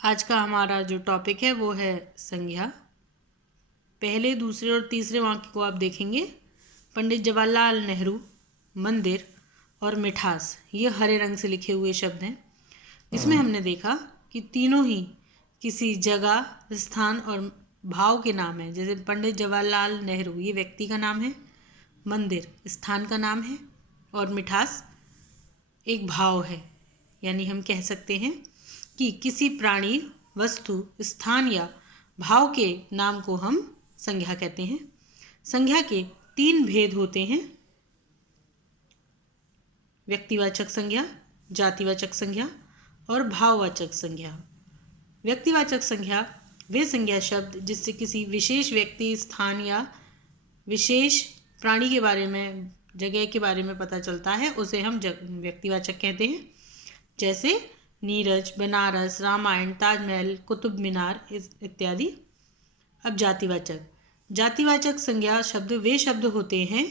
आज का हमारा जो टॉपिक है वो है संज्ञा। पहले, दूसरे और तीसरे वाक्य को आप देखेंगे। पंडित जवाहरलाल नेहरू, मंदिर और मिठास, ये हरे रंग से लिखे हुए शब्द हैं। इसमें हमने देखा कि तीनों ही किसी जगह, स्थान और भाव के नाम हैं। जैसे पंडित जवाहरलाल नेहरू, ये व्यक्ति का नाम है, मंदिर स्थान का नाम है और मिठास एक भाव है। यानी हम कह सकते हैं कि किसी प्राणी, वस्तु, स्थान या भाव के नाम को हम संज्ञा कहते हैं। संज्ञा के 3 भेद होते हैं: व्यक्तिवाचक संज्ञा, जातिवाचक संज्ञा और भाववाचक संज्ञा। व्यक्तिवाचक संज्ञा वे संज्ञा शब्द जिससे किसी विशेष व्यक्ति, स्थान या विशेष प्राणी के बारे में, जगह के बारे में पता चलता है, उसे हम व्यक्तिवाचक कहते हैं। जैसे नीरज, बनारस, रामायण, ताजमहल, कुतुब मीनार इत्यादि। अब जातिवाचक। जातिवाचक संज्ञा शब्द वे शब्द होते हैं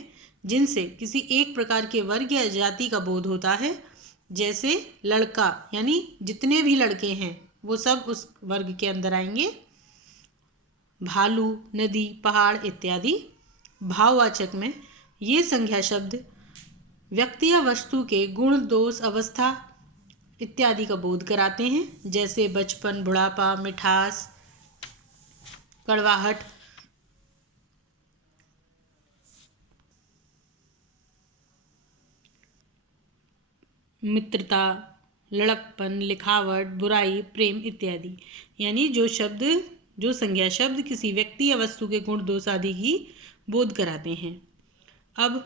जिनसे किसी एक प्रकार के वर्ग या जाति का बोध होता है। जैसे लड़का, यानी जितने भी लड़के हैं वो सब उस वर्ग के अंदर आएंगे। भालू, नदी, पहाड़ इत्यादि। भाववाचक में ये संज्ञा शब्द व्यक्ति या वस्तु के गुण, दोष, अवस्था इत्यादि का बोध कराते हैं। जैसे बचपन, बुढ़ापा, मिठास, कड़वाहट। मित्रता, लड़कपन, लिखावट, बुराई, प्रेम इत्यादि। यानी जो संज्ञा शब्द किसी व्यक्ति या वस्तु के गुण, दोष आदि की बोध कराते हैं। अब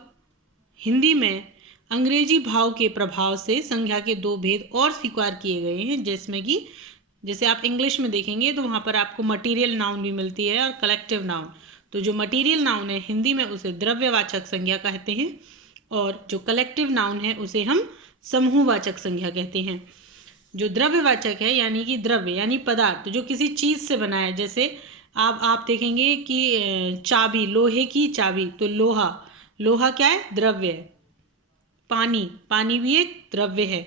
हिंदी में अंग्रेजी भाव के प्रभाव से संज्ञा के 2 भेद और स्वीकार किए गए हैं, जिसमें कि जैसे आप इंग्लिश में देखेंगे तो वहाँ पर आपको मटीरियल नाउन भी मिलती है और कलेक्टिव नाउन। तो जो मटीरियल नाउन है हिंदी में उसे द्रव्यवाचक संज्ञा कहते हैं और जो कलेक्टिव नाउन है उसे हम समूहवाचक संज्ञा कहते हैं। जो द्रव्यवाचक है यानी कि द्रव्य यानी पदार्थ जो किसी चीज़ से बना है। जैसे आप देखेंगे कि चाबी, लोहे की चाबी, तो लोहा क्या है? द्रव्य है। पानी भी एक द्रव्य है।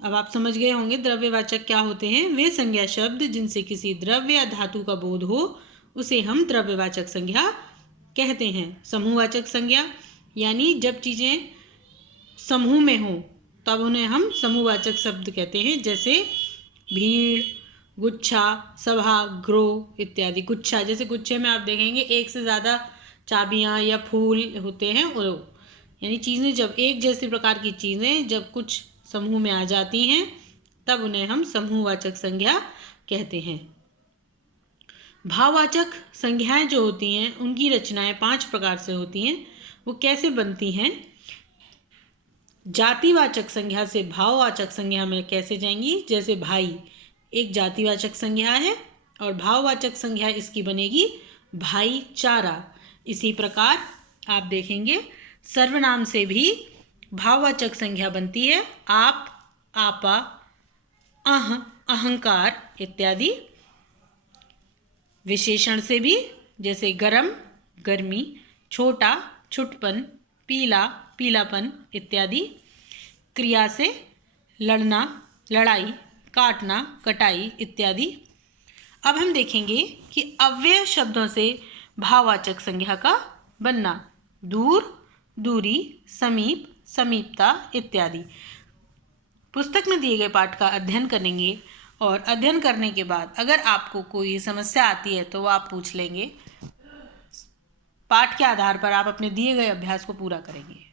अब आप समझ गए होंगे द्रव्यवाचक क्या होते हैं। वे संज्ञा शब्द जिनसे किसी द्रव्य या धातु का बोध हो उसे हम द्रव्यवाचक संज्ञा कहते हैं। समूहवाचक संज्ञा यानी जब चीज़ें समूह में हों तब उन्हें हम समूहवाचक शब्द कहते हैं। जैसे भीड़, गुच्छा, सभा, ग्रोह इत्यादि। गुच्छा, जैसे गुच्छे में आप देखेंगे एक से ज़्यादा चाबियाँ या फूल होते हैं। और यानी चीज़ें, जब एक जैसी प्रकार की चीज़ें जब कुछ समूह में आ जाती हैं तब उन्हें हम समूहवाचक संज्ञा कहते हैं। भाववाचक संज्ञाएं जो होती हैं उनकी रचनाएं 5 प्रकार से होती हैं। वो कैसे बनती हैं? जातिवाचक संज्ञा से भाववाचक संज्ञा में कैसे जाएंगी? जैसे भाई एक जातिवाचक संज्ञा है और भाववाचक संज्ञा इसकी बनेगी भाईचारा। इसी प्रकार आप देखेंगे सर्वनाम से भी भाववाचक संज्ञा बनती है। आप, आपा, अह, अहंकार इत्यादि। विशेषण से भी, जैसे गरम, गर्मी, छोटा, छुटपन, पीला, पीलापन इत्यादि। क्रिया से लड़ना, लड़ाई, काटना, कटाई इत्यादि। अब हम देखेंगे कि अव्यय शब्दों से भाववाचक संज्ञा का बनना। दूर, दूरी, समीप, समीपता इत्यादि। पुस्तक में दिए गए पाठ का अध्ययन करेंगे और अध्ययन करने के बाद अगर आपको कोई समस्या आती है तो वो आप पूछ लेंगे। पाठ के आधार पर आप अपने दिए गए अभ्यास को पूरा करेंगे।